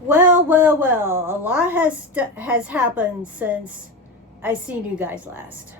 Well. A lot has happened since I seen you guys last.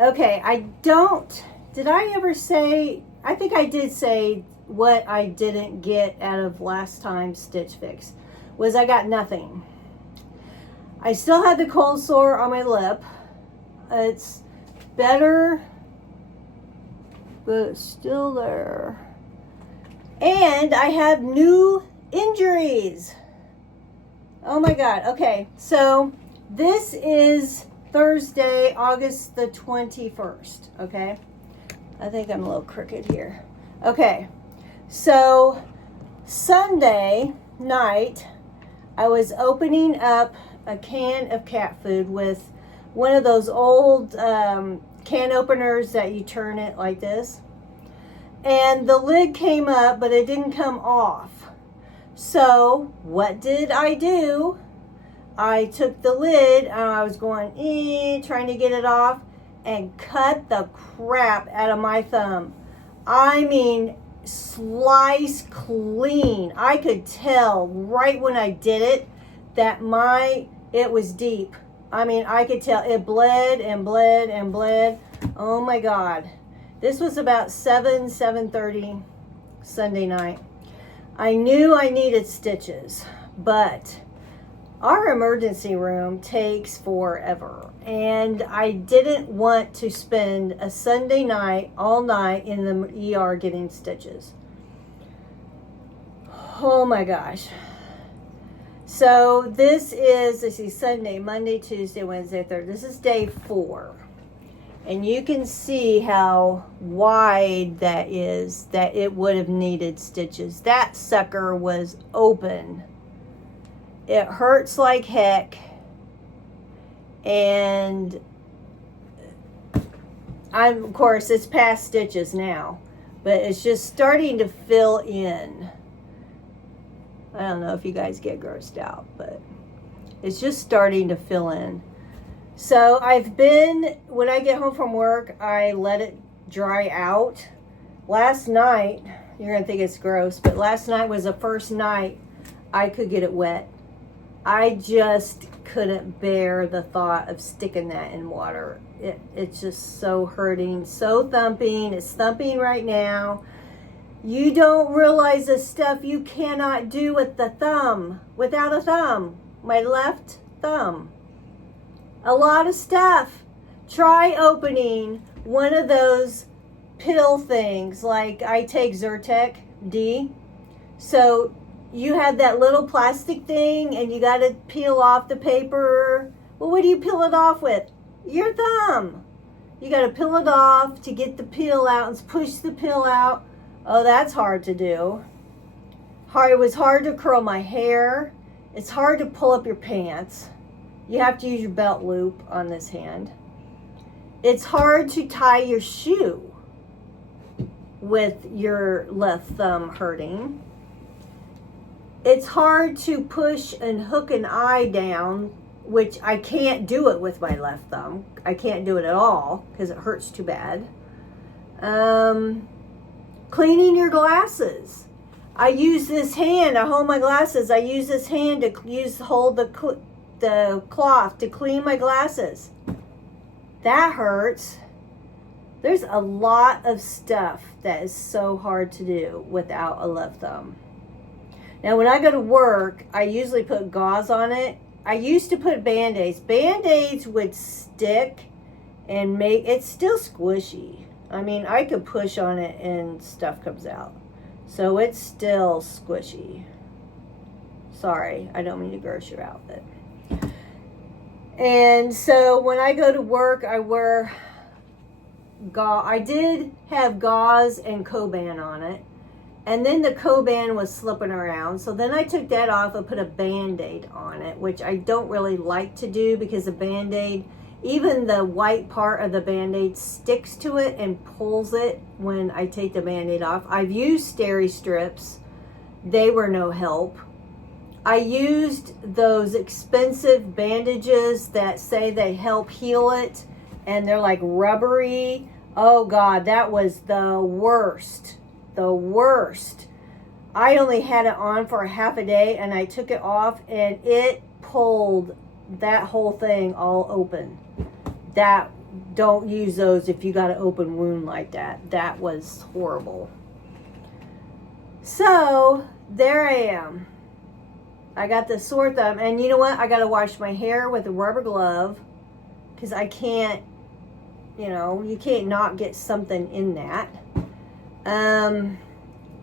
Okay, did I ever say, I think I did say what I didn't get out of last time's Stitch Fix was I got nothing. I still had the cold sore on my lip. It's better, but it's still there. And I have new injuries. Oh my God. Okay, so this is Thursday, August the 21st. Okay, I think I'm a little crooked here. Okay, so Sunday night, I was opening up a can of cat food with one of those old can openers that you turn it like this. And the lid came up, but it didn't come off. So what did I do? I took the lid and I was going, trying to get it off, and cut the crap out of my thumb. I mean, slice clean. I could tell right when I did it that it was deep. I mean, I could tell it bled and bled and bled. Oh my God. This was about 7:30 Sunday night. I knew I needed stitches, but our emergency room takes forever. And I didn't want to spend a Sunday night, all night in the ER getting stitches. Oh my gosh. So this is, let's see, Sunday, Monday, Tuesday, Wednesday, Thursday. This is day 4. And you can see how wide that is, that it would have needed stitches. That sucker was open. It hurts like heck. And of course, it's past stitches now. But it's just starting to fill in. I don't know if you guys get grossed out, but it's just starting to fill in. So when I get home from work, I let it dry out. Last night, you're going to think it's gross, but last night was the first night I could get it wet. I just couldn't bear the thought of sticking that in water. It's just so hurting, so thumping. It's thumping right now. You don't realize the stuff you cannot do with the thumb, without a thumb, my left thumb. A lot of stuff. Try opening one of those pill things, like I take Zyrtec D. So you have that little plastic thing and you got to peel off the paper. Well, what do you peel it off with? Your thumb. You got to peel it off to get the peel out and push the peel out. Oh, that's hard to do. It was hard to curl my hair. It's hard to pull up your pants. You have to use your belt loop on this hand. It's hard to tie your shoe with your left thumb hurting. It's hard to push and hook an eye down, which I can't do it with my left thumb. I can't do it at all because it hurts too bad. Cleaning your glasses. I use this hand, I hold my glasses. I use this hand to hold the cloth to clean my glasses. That hurts. There's a lot of stuff that is so hard to do without a left thumb. Now, when I go to work, I usually put gauze on it. I used to put Band-Aids. Band-Aids would stick and it's still squishy. I mean, I could push on it and stuff comes out. So it's still squishy. Sorry, I don't mean to gross your outfit. And so when I go to work, I wear gauze. I did have gauze and Coban on it. And then the Coban was slipping around. So then I took that off and put a Band-Aid on it, which I don't really like to do because the Band-Aid, even the white part of the Band-Aid sticks to it and pulls it when I take the Band-Aid off. I've used Steri-Strips. They were no help. I used those expensive bandages that say they help heal it, and they're like rubbery. Oh God, that was the worst. The worst. I only had it on for a half a day, and I took it off, and it pulled that whole thing all open. Don't use those if you got an open wound like that. That was horrible. So there I am. I got the sore thumb, and you know what? I got to wash my hair with a rubber glove because I can't, you can't not get something in that.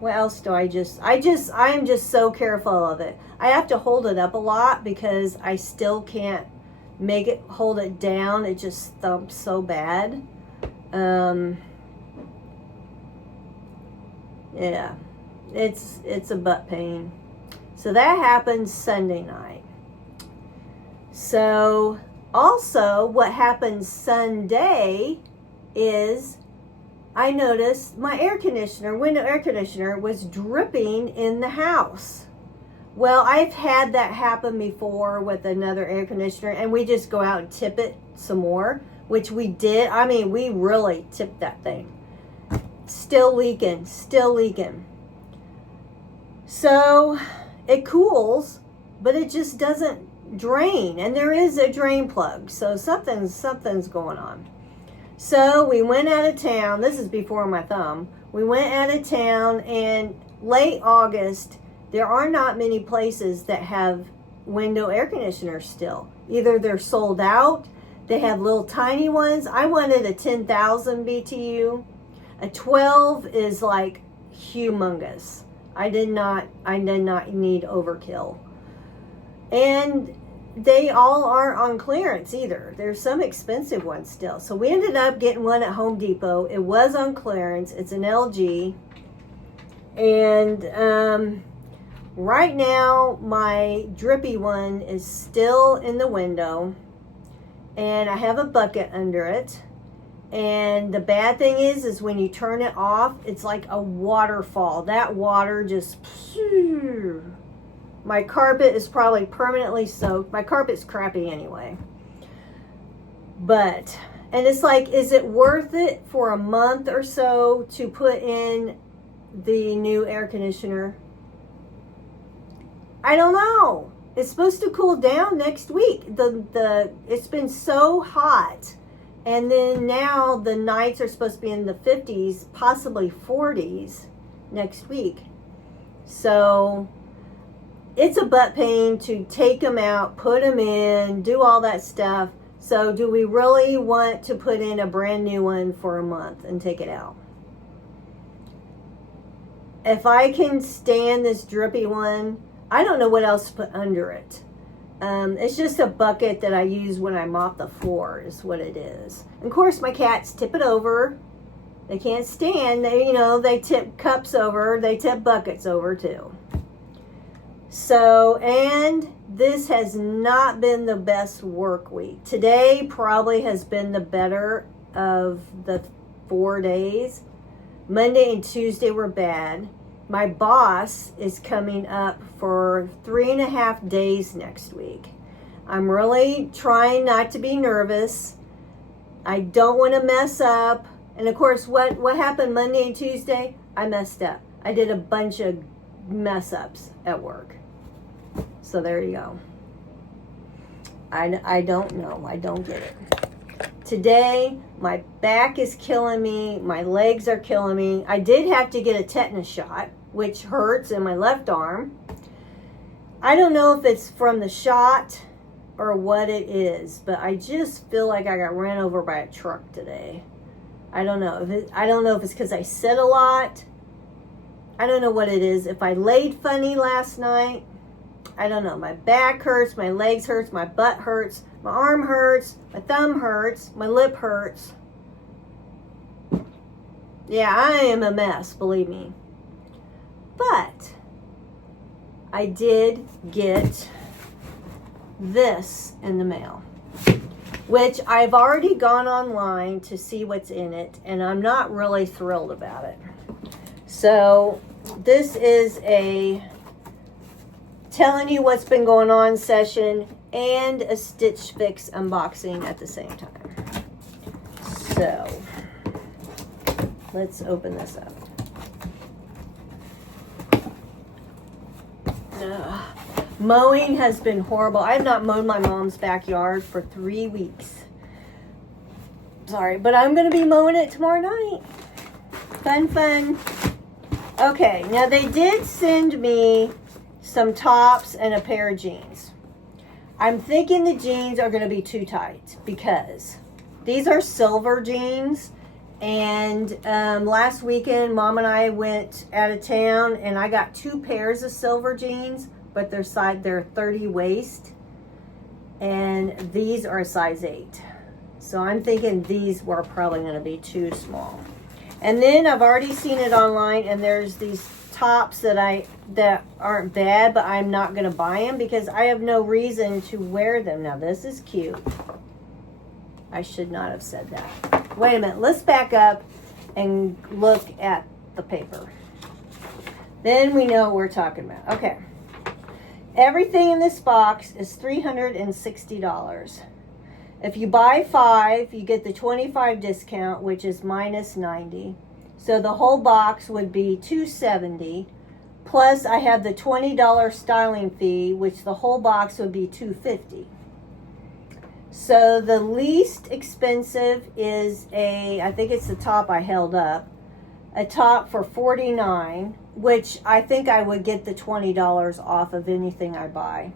What else do I am just so careful of it. I have to hold it up a lot because I still can't hold it down. It just thumps so bad. Yeah, it's a butt pain. So that happened Sunday night. So also what happened Sunday is I noticed my window air conditioner was dripping in the house. Well, I've had that happen before with another air conditioner, and we just go out and tip it some more, which we did. I mean, we really tipped that thing. Still leaking. So it cools, but it just doesn't drain, and there is a drain plug, so something's going on. So we went out of town. This is before my thumb. We went out of town, and late August, there are not many places that have window air conditioners still. Either they're sold out, they have little tiny ones. I wanted a 10,000 BTU. A 12 is like humongous. I did not need overkill. And they all aren't on clearance either. There's some expensive ones still. So we ended up getting one at Home Depot. It was on clearance. It's an LG. And right now, my drippy one is still in the window. And I have a bucket under it. And the bad thing is when you turn it off, it's like a waterfall. That water just... My carpet is probably permanently soaked. My carpet's crappy anyway. And it's like, is it worth it for a month or so to put in the new air conditioner? I don't know. It's supposed to cool down next week. It's been so hot. And then now the nights are supposed to be in the 50s, possibly 40s next week. So it's a butt pain to take them out, put them in, do all that stuff. So do we really want to put in a brand new one for a month and take it out? If I can stand this drippy one, I don't know what else to put under it. It's just a bucket that I use when I mop the floor is what it is. And of course, my cats tip it over. They can't stand. They tip cups over. They tip buckets over too. So, and this has not been the best work week. Today probably has been the better of the 4 days. Monday and Tuesday were bad. My boss is coming up for 3.5 days next week. I'm really trying not to be nervous. I don't want to mess up. And of course, what happened Monday and Tuesday? I messed up. I did a bunch of mess ups at work. So there you go. I don't know. I don't get it. Today, my back is killing me. My legs are killing me. I did have to get a tetanus shot, which hurts in my left arm. I don't know if it's from the shot or what it is, but I just feel like I got ran over by a truck today. I don't know if it's because I sit a lot. I don't know what it is. If I laid funny last night, I don't know. My back hurts, my legs hurts, my butt hurts, my arm hurts, my thumb hurts, my lip hurts. Yeah, I am a mess, believe me. But I did get this in the mail, which I've already gone online to see what's in it, and I'm not really thrilled about it. So this is a telling you what's been going on session and a Stitch Fix unboxing at the same time. So let's open this up. Mowing has been horrible. I have not mowed my mom's backyard for 3 weeks. Sorry, but I'm going to be mowing it tomorrow night. Fun. Okay, now they did send me some tops and a pair of jeans. I'm thinking the jeans are going to be too tight because these are silver jeans. And last weekend, Mom and I went out of town and I got 2 pairs of silver jeans, but they're 30 waist. And these are a size 8. So I'm thinking these were probably going to be too small. And then I've already seen it online, and there's these tops that aren't bad, but I'm not going to buy them because I have no reason to wear them. Now this is cute. I should not have said that. Wait a minute. Let's back up and look at the paper. Then we know what we're talking about. Okay. Everything in this box is $360. If you buy 5, you get the 25 discount, which is minus 90. So the whole box would be $270. Plus I have the $20 styling fee, which the whole box would be $250. So the least expensive is I think it's the top I held up, a top for $49, which I think I would get the $20 off of anything I buy.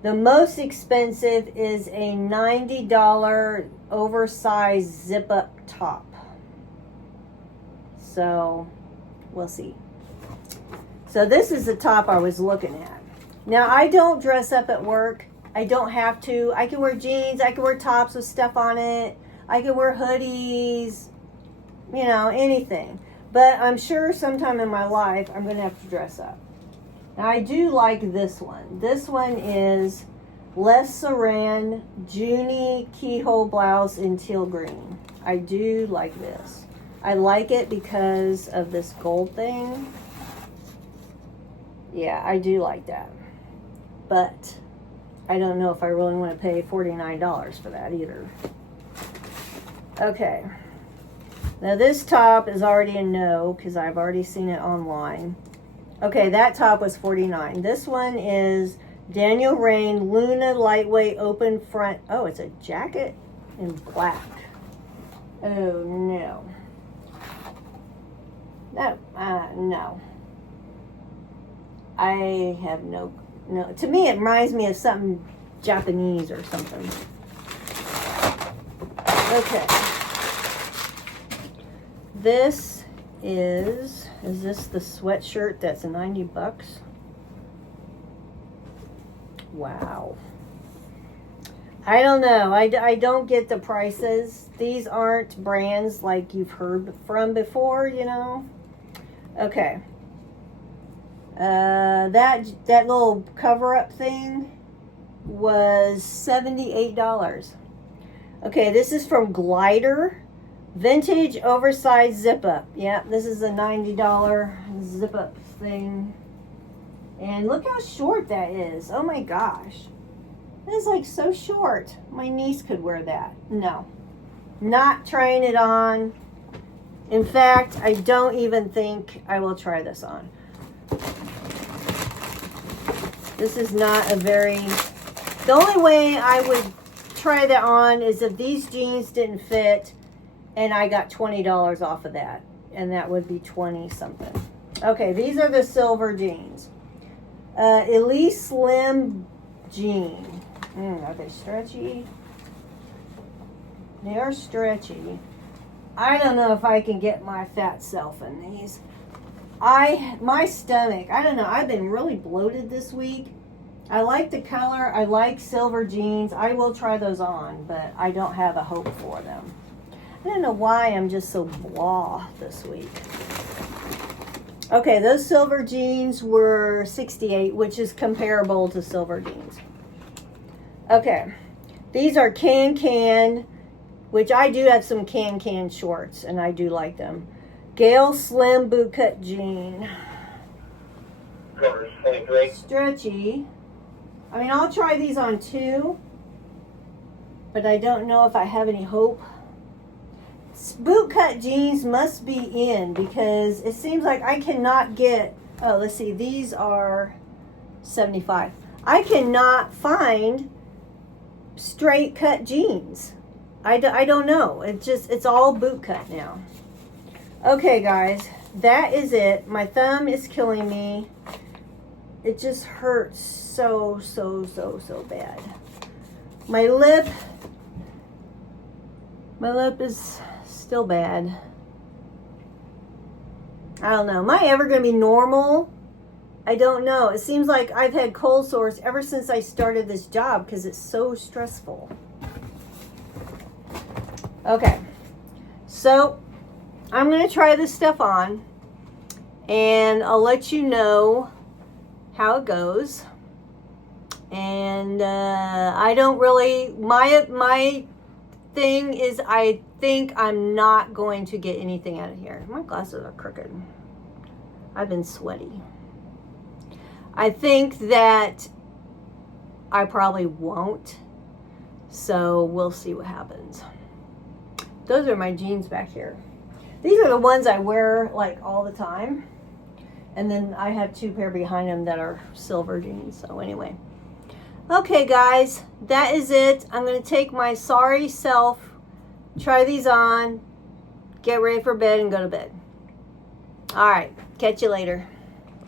The most expensive is a $90 oversized zip-up top. So we'll see. So this is the top I was looking at. Now I don't dress up at work. I don't have to. I can wear jeans. I can wear tops with stuff on it. I can wear hoodies. You know, anything. But I'm sure sometime in my life I'm going to have to dress up. Now I do like this one. This one is Les Saran Junie keyhole blouse in teal green. I do like this. I like it because of this gold thing. Yeah, I do like that. But I don't know if I really want to pay $49 for that either. Okay. Now this top is already a no because I've already seen it online. Okay, that top was $49. This one is Daniel Rain Luna lightweight open front. Oh, it's a jacket in black. Oh no. No. I have no. To me, it reminds me of something Japanese or something. Okay. This is this the sweatshirt that's $90? Wow. I don't know. I don't get the prices. These aren't brands like you've heard from before, you know. Okay. That little cover-up thing was $78. Okay, this is from Glider. Vintage oversized zip-up. Yeah, this is a $90 zip-up thing. And look how short that is. Oh my gosh. That is like so short. My niece could wear that. No. Not trying it on. In fact, I don't even think I will try this on. This is not a very... The only way I would try that on is if these jeans didn't fit and I got $20 off of that. And that would be 20 something. Okay, these are the silver jeans. Elise Slim jean. Are they stretchy? They are stretchy. I don't know if I can get my fat self in these. My stomach, I don't know. I've been really bloated this week. I like the color. I like silver jeans. I will try those on, but I don't have a hope for them. I don't know why I'm just so blah this week. Okay, those silver jeans were $68, which is comparable to silver jeans. Okay, these are Can, which I do have some Can shorts, and I do like them. Gale Slim bootcut jean. Stretchy. I mean, I'll try these on too, but I don't know if I have any hope. Bootcut jeans must be in because it seems like I cannot get... Oh, let's see. These are $75. I cannot find straight cut jeans. I don't know. It's all boot cut now. Okay, guys, that is it. My thumb is killing me. It just hurts so bad. My lip is still bad. I don't know. Am I ever going to be normal? I don't know. It seems like I've had cold sores ever since I started this job because it's so stressful. Okay. So, I'm going to try this stuff on. And I'll let you know how it goes. And I don't really... My thing is I think I'm not going to get anything out of here. My glasses are crooked. I've been sweaty. I think that I probably won't. So we'll see what happens. Those are my jeans back here. These are the ones I wear like all the time. And then I have 2 pair behind them that are silver jeans. So anyway. Okay, guys. That is it. I'm going to take my sorry self, try these on, get ready for bed, and go to bed. All right. Catch you later.